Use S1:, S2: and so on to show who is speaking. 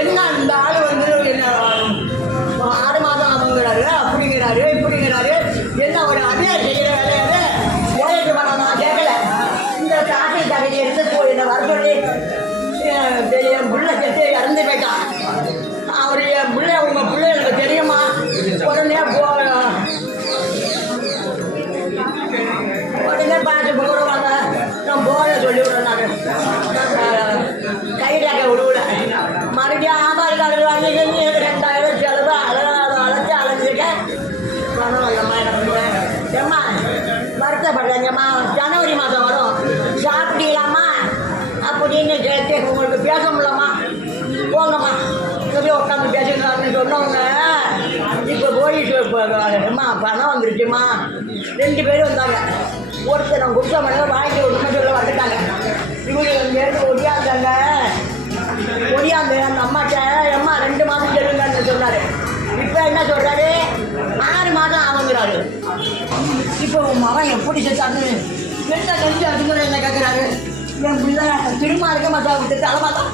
S1: என்ன அந்த ஆள் வந்து என்ன ஆறு மாதம் ஆகுங்கிறாரு அப்படிங்கிறாரு இப்படிங்கிறாரு. என்ன ஒரு அதே செய்கிற வேலையாத வேலைக்கு வர நான் கேட்கல. இந்த காசை தகை எடுத்து போய் என்ன வர சொல்லி என் பிள்ளை செத்து இறந்து போயிட்டான். அவருடைய என் பிள்ளை உங்கள் பிள்ளை எனக்கு தெரியுமா? உடனே போ உடனே பார்த்து வருத்தப்படுறேங்கம்மா ஜனவரி மாதம் வரும். சாப்பிட்டீங்களாம்மா அப்படின்னு கேட்டு உங்களுக்கு பேச முடியலம்மா. போங்கம்மா. இங்கே உட்காந்து பேசிக்கலாம்னு சொன்னவங்க இப்போ போயிட்டு அம்மா பணம் வந்துருச்சுமா ரெண்டு பேரும் வந்தாங்க. ஒருத்தர் நான் குடிச்ச மணி வாங்கி விடணும்னு சொல்ல வந்துட்டாங்க. இவங்க இங்கேருந்து ஒடியாந்தாங்க. ஒடியாந்து அந்த இப்போ உன் எப்படி செத்தான்னு என்ன கல்வி அதுங்கிற என்ன கேட்குறாரு என் பிள்ளை திரும்ப இருக்க மாட்டா விட்டு தலைமாதான்